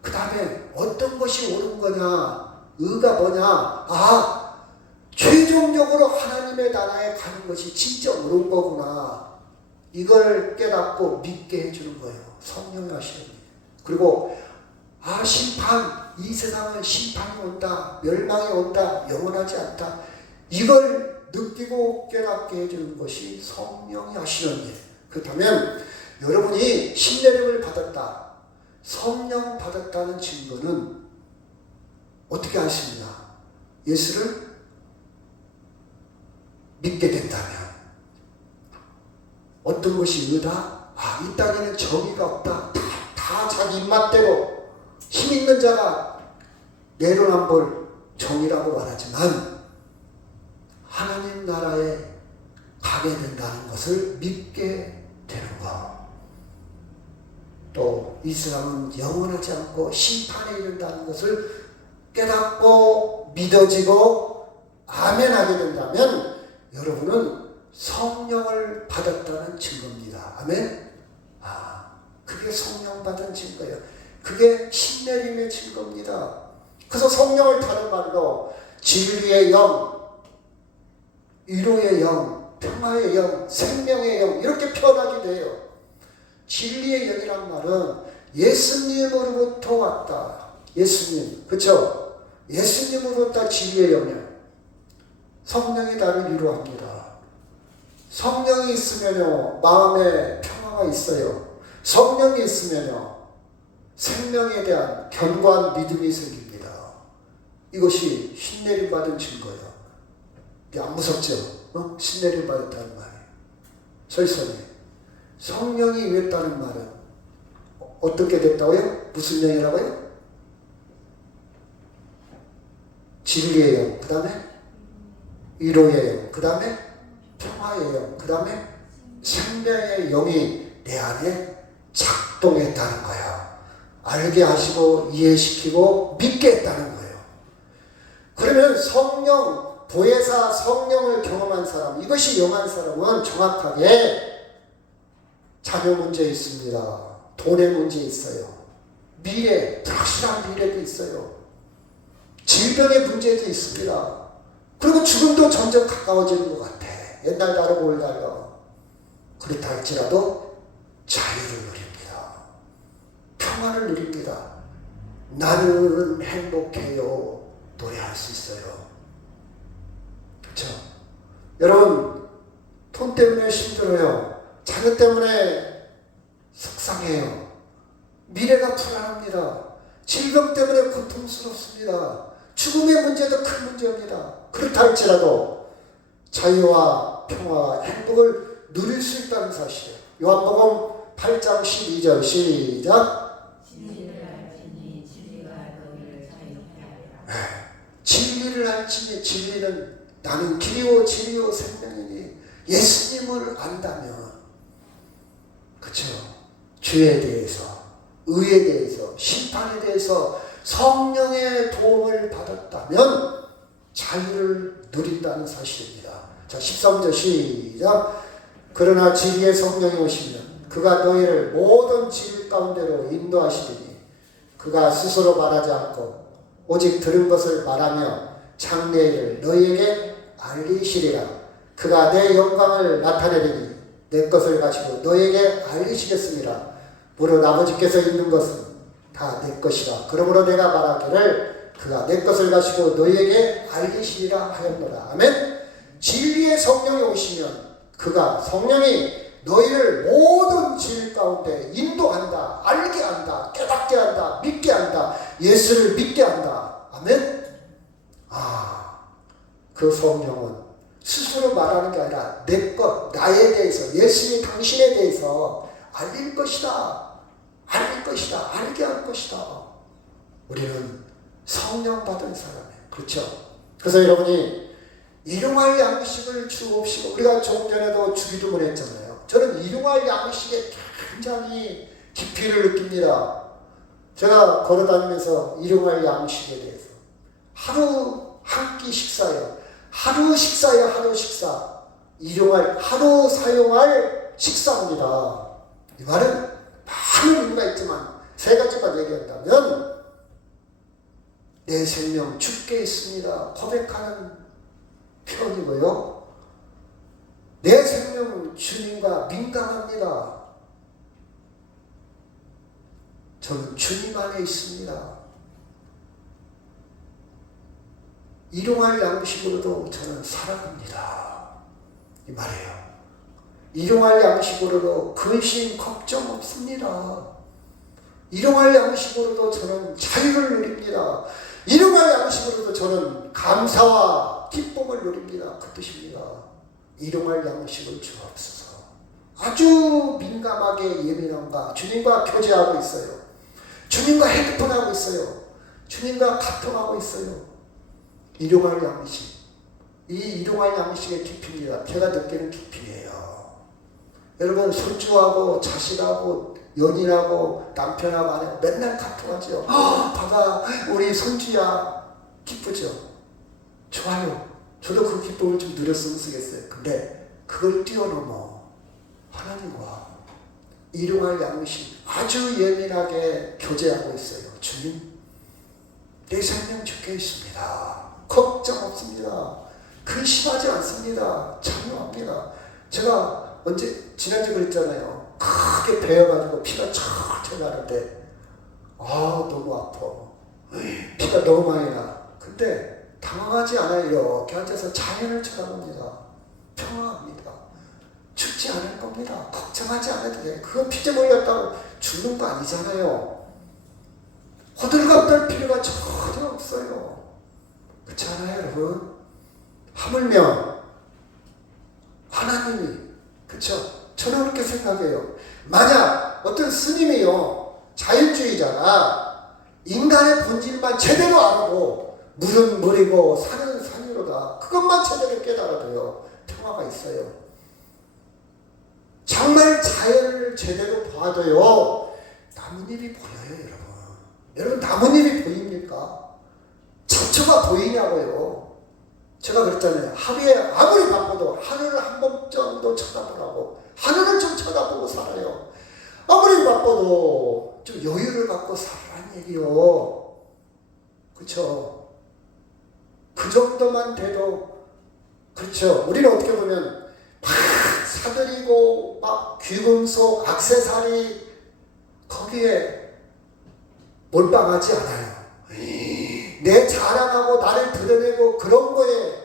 그 다음에 어떤 것이 옳은 거냐, 의가 뭐냐, 최종적으로 하나님의 나라에 가는 것이 진짜 옳은 거구나. 이걸 깨닫고 믿게 해주는 거예요. 성령이 하시는 일. 그리고 심판, 이 세상은 심판이 온다, 멸망이 온다, 영원하지 않다. 이걸 느끼고 깨닫게 해주는 것이 성령이 하시는 일. 그렇다면 여러분이 신내림을 받았다, 성령 받았다는 증거는 어떻게 하십니까? 예수를 믿게 된다면 어떤 것이 의다? 이 땅에는 정의가 없다. 다 자기 입맛대로 힘 있는 자가 내로남불 정의라고 말하지만 하나님 나라에 가게 된다는 것을 믿게 되는 것. 또 이 세상은 영원하지 않고 심판에 이른다는 것을 깨닫고 믿어지고 아멘하게 된다면 여러분은 성령을 받았다는 증거입니다. 아멘? 그게 성령 받은 증거예요. 그게 신내림의 증거입니다. 그래서 성령을 다른 말로 진리의 영, 위로의 영, 평화의 영, 생명의 영 이렇게 표현하게 돼요. 진리의 영이란 말은 예수님으로부터 왔다. 예수님, 그렇죠? 예수님으로부터 진리의 영이에요. 성령이 나를 위로합니다. 성령이 있으면요 마음에 평화가 있어요. 성령이 있으면요 생명에 대한 견고한 믿음이 생깁니다. 이것이 신내림 받은 증거예요. 안 무섭죠? 신내림 받았다는 말이. 설성이 성령이 임했다는 말은 어떻게 됐다고요? 무슨 영이라고요? 진리의 영, 그 다음에 위로의 영, 그 다음에 평화의 영, 그 다음에 생명의 영이 내 안에 작동했다는 거예요. 알게 하시고 이해시키고 믿게 했다는 거예요. 그러면 성령, 보혜사 성령을 경험한 사람, 이것이 영한 사람은 정확하게 자녀 문제 있습니다. 돈의 문제 있어요. 미래, 불확실한 미래도 있어요. 질병의 문제도 있습니다. 그리고 죽음도 점점 가까워지는 것 같아. 옛날 다르고 올 달라. 그렇다 할지라도 자유를 누립니다. 평화를 누립니다. 나는 행복해요. 노래할 수 있어요. 그렇죠? 여러분, 돈 때문에 힘들어요. 자녀 때문에 속상해요. 미래가 불안합니다. 질병 때문에 고통스럽습니다. 죽음의 문제도 큰 문제입니다. 그렇다 할지라도 자유와 평화와 행복을 누릴 수 있다는 사실이에요. 요한복음 8장 12절 시작. 진리를 알지니 진리가 너희를 자유케 하리라. 진리를 알지니 진리는 나는 길이요 진리요 생명이니 예수님을 안다면 그렇죠. 죄에 대해서, 의에 대해서, 심판에 대해서 성령의 도움을 받았다면 자유를 누린다는 사실입니다. 자, 13절 시작. 그러나 진리의 성령이 오시면 그가 너희를 모든 진리 가운데로 인도하시리니 그가 스스로 말하지 않고 오직 들은 것을 말하며 장래의 일을 너희에게 알리시리라. 그가 내 영광을 나타내리니 내 것을 가지고 너희에게 알리시겠습니다. 무릇 아버지께서 있는 것은 다 내 것이라. 그러므로 내가 말하기를 그가 내 것을 가지고 너희에게 알리시리라 하였노라. 아멘. 진리의 성령이 오시면 그가 성령이 너희를 모든 진리 가운데 인도한다, 알게 한다, 깨닫게 한다, 믿게 한다, 예수를 믿게 한다. 아멘. 그 성령은 스스로 말하는 게 아니라 내 것, 나에 대해서, 예수님 당신에 대해서 알릴 것이다. 알릴 것이다. 알게 할 것이다. 우리는 성령 받은 사람이에요. 그렇죠? 그래서 여러분이 일용할 양식을 주옵시고, 우리가 조금 전에도 주기도문 했잖아요. 저는 일용할 양식에 굉장히 깊이를 느낍니다. 제가 걸어다니면서 일용할 양식에 대해서 하루 한 끼 식사예요. 하루 식사예요. 하루 식사. 일용할, 하루 사용할 식사입니다. 이 말은 많은 의미가 있지만 세 가지만 얘기한다면 내 생명 주께 있습니다. 고백하는 표현이고요. 내 생명은 주님과 민감합니다. 저는 주님 안에 있습니다. 일용할 양식으로도 저는 살아갑니다. 이 말이에요. 일용할 양식으로도 근심 걱정 없습니다. 일용할 양식으로도 저는 자유를 누립니다. 일용할 양식으로도 저는 감사와 기쁨을 누립니다. 그 뜻입니다. 일용할 양식을 주옵소서. 아주 민감하게 예민한가 주님과 교제하고 있어요. 주님과 헤드폰하고 있어요. 주님과 카톡하고 있어요. 일용할 양식. 이 일용할 양식의 깊이입니다. 제가 느끼는 깊이예요. 여러분 손주하고 자식하고 연인하고 남편하고 아내하고 맨날 카톡하죠. 봐봐 우리 손주야. 기쁘죠? 좋아요. 저도 그 기쁨을 좀 누렸으면 쓰겠어요. 근데 그걸 뛰어넘어 하나님과 일용할 양식 아주 예민하게 교제하고 있어요. 주님 내 생명 주께 있습니다. 걱정 없습니다. 근심하지 않습니다. 자유합니다. 제가 언제 지난주에 그랬잖아요. 크게 베어가지고 피가 철철 나는데 너무 아파. 피가 너무 많이 나. 근데 당황하지 않아요. 이렇게 앉아서 자연을 쳐다봅니다. 평화합니다. 죽지 않을 겁니다. 걱정하지 않아도 돼요. 그거 피제물이 갔다고 죽는 거 아니잖아요. 호들갑 떨 필요가 전혀 없어요. 그렇지 않아요, 여러분? 하물며 하나님이, 그렇죠? 저는 그렇게 생각해요. 만약 어떤 스님이요, 자율주의자가 인간의 본질만 제대로 알아도 물은 물이고 산은 산이로다. 그것만 제대로 깨달아도요, 평화가 있어요. 정말 자연을 제대로 봐도요, 나뭇잎이 보여요, 여러분. 여러분, 나뭇잎이 보입니까? 잡초가 보이냐고요. 제가 그랬잖아요. 하루에 아무리 바빠도 하늘을 한 번 정도 쳐다보라고. 하늘을 좀 쳐다보고 살아요. 아무리 바빠도 좀 여유를 갖고 살라는 얘기요. 그렇죠? 그 정도만 돼도 그렇죠. 우리는 어떻게 보면 막 사들이고 막 귀금속, 액세서리 거기에 몰빵하지 않아요. 내 자랑하고 나를 드러내고 그런 거에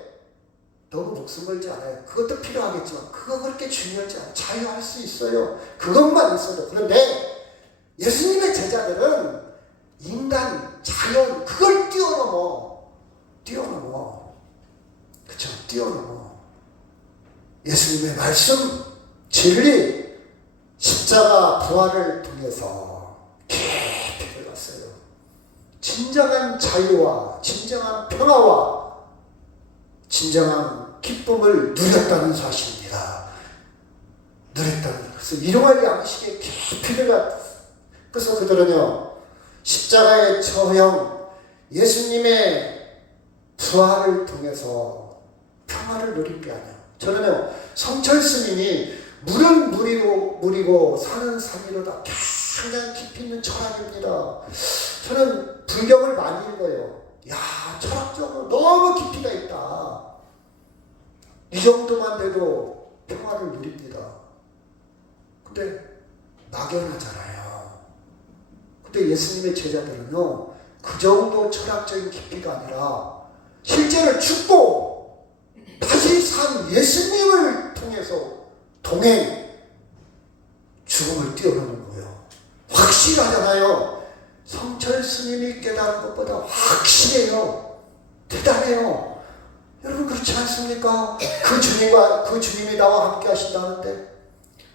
너무 목숨 걸지 않아요. 그것도 필요하겠지만 그거 그렇게 중요하지 않아요. 자유할 수 있어요. 그것만 있어도. 그런데 예수님의 제자들은 인간, 자연 그걸 뛰어넘어. 그쵸? 뛰어넘어. 예수님의 말씀, 진리, 십자가 부활을 통해서 깊이 들어갔어요. 진정한 자유와 진정한 평화와 진정한 기쁨을 누렸다는 사실입니다. 그래서 일용할 양식에 깊이 들어갔어요. 그래서 그들은요, 십자가의 처형, 예수님의 부활을 통해서 평화를 누린 게 아니에요. 저는요, 성철 스님이 물은 물이고 산은 산이로다. 굉장히 깊이 있는 철학입니다. 저는 불경을 많이 읽어요. 철학적으로 너무 깊이가 있다. 이 정도만 돼도 평화를 누립니다. 근데 막연하잖아요. 근데 예수님의 제자들은요, 그 정도 철학적인 깊이가 아니라 실제로 죽고 다시 산 예수님을 통해서 동행, 죽음을 뛰어넘는 거예요. 확실하잖아요. 성철 스님이 깨달은 것보다 확실해요. 대단해요. 여러분 그렇지 않습니까? 그 주님이 나와 함께 하신다는데,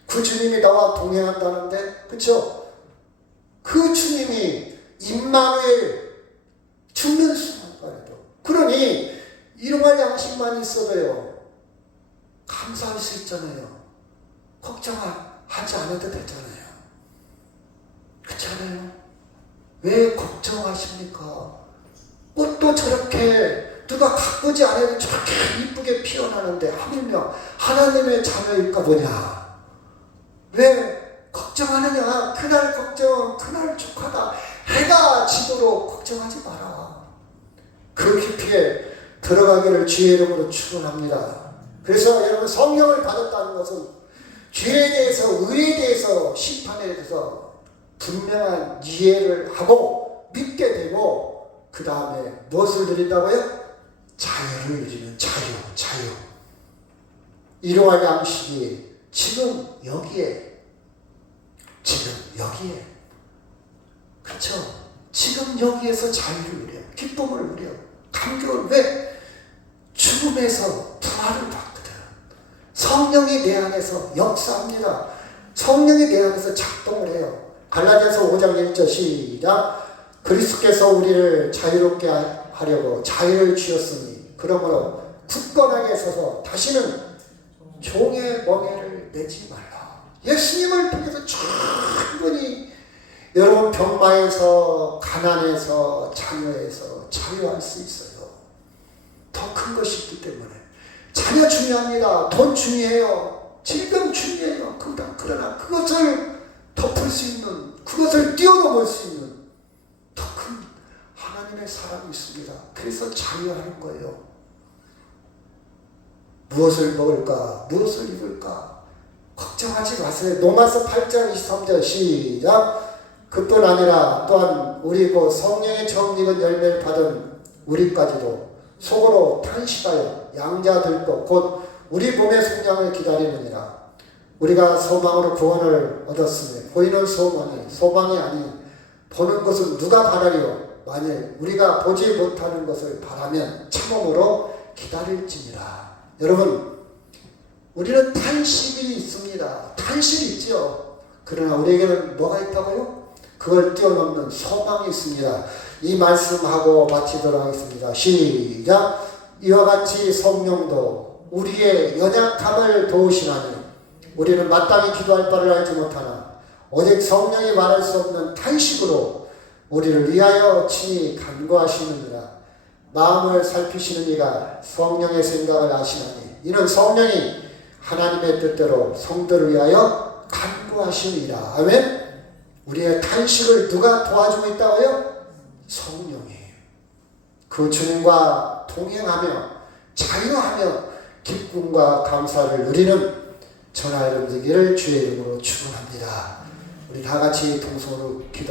그 주님이 나와 동행한다는데, 그렇죠? 그 주님이 임마누엘 죽는 순간에도, 그러니 일용할 양식만 있어도요 감사할 수 있잖아요. 걱정하지 않아도 되잖아요. 그렇잖아요. 왜 걱정하십니까? 꽃도 저렇게 누가 가꾸지 않아도 저렇게 이쁘게 피어나는데 하물며 하나님의 자녀일까 보냐. 왜 걱정하느냐. 그날 걱정 그날 족하다. 해가 지도록 걱정하지 마라. 그 깊이에 들어가기를 주의 이름으로 축원합니다. 그래서 여러분 성령을 받았다는 것은 죄에 대해서 의에 대해서 심판에 대해서 분명한 이해를 하고 믿게 되고 그 다음에 무엇을 누린다고요? 자유를 누리는 자유. 일용할 양식이 지금 여기에 그렇죠? 지금 여기에서 자유를 누려, 기쁨을 누려, 감격을. 왜? 죽음에서 부활을 받거든. 성령이 내 안에서 역사합니다. 성령이 내 안에서 작동을 해요. 갈라디아서 5장 1절 시작. 그리스도께서 우리를 자유롭게 하려고 자유를 주셨으니 그러므로 굳건하게 서서 다시는 종의 멍에를 내지 말라. 예수님을 통해서 충분히 여러분 병마에서 가난에서 자녀에서 자유할 수 있어요. 더 큰 것이 있기 때문에. 자녀 중요합니다. 돈 중요해요. 질병 중요해요. 그러나 그것을 덮을 수 있는, 그것을 뛰어넘을 수 있는 더 큰 하나님의 사랑이 있습니다. 그래서 자유하는 거예요. 무엇을 먹을까? 무엇을 입을까? 걱정하지 마세요. 로마서 8장 23절 시작. 그뿐 아니라 또한 우리 곧 성령의 정직은 열매를 받은 우리까지도 속으로 탄식하여 양자들도 곧 우리 몸의 성장을 기다리느니라. 우리가 소망으로 구원을 얻었으니 보이는 소망이 아니 보는 것은 누가 바라리요. 만일 우리가 보지 못하는 것을 바라면 참음으로 기다릴지니라. 여러분 우리는 탄식이 있습니다. 탄식이 있죠. 그러나 우리에게는 뭐가 있다고요? 그걸 뛰어넘는 소망이 있습니다. 이 말씀하고 마치도록 하겠습니다. 시작. 이와 같이 성령도 우리의 연약함을 도우시나니 우리는 마땅히 기도할 바를 알지 못하나 오직 성령이 말할 수 없는 탄식으로 우리를 위하여 친히 간구하시느니라. 마음을 살피시는 이가 성령의 생각을 아시나니 이는 성령이 하나님의 뜻대로 성도를 위하여 간구하시니라. 아멘. 우리의 탄식을 누가 도와주고 있다고요? 성령이. 그 주님과 동행하며 자유하며 기쁨과 감사를 누리는 저나 여러분 되기를 주의 이름으로 축원합니다. 우리 다 같이 동성으로 기도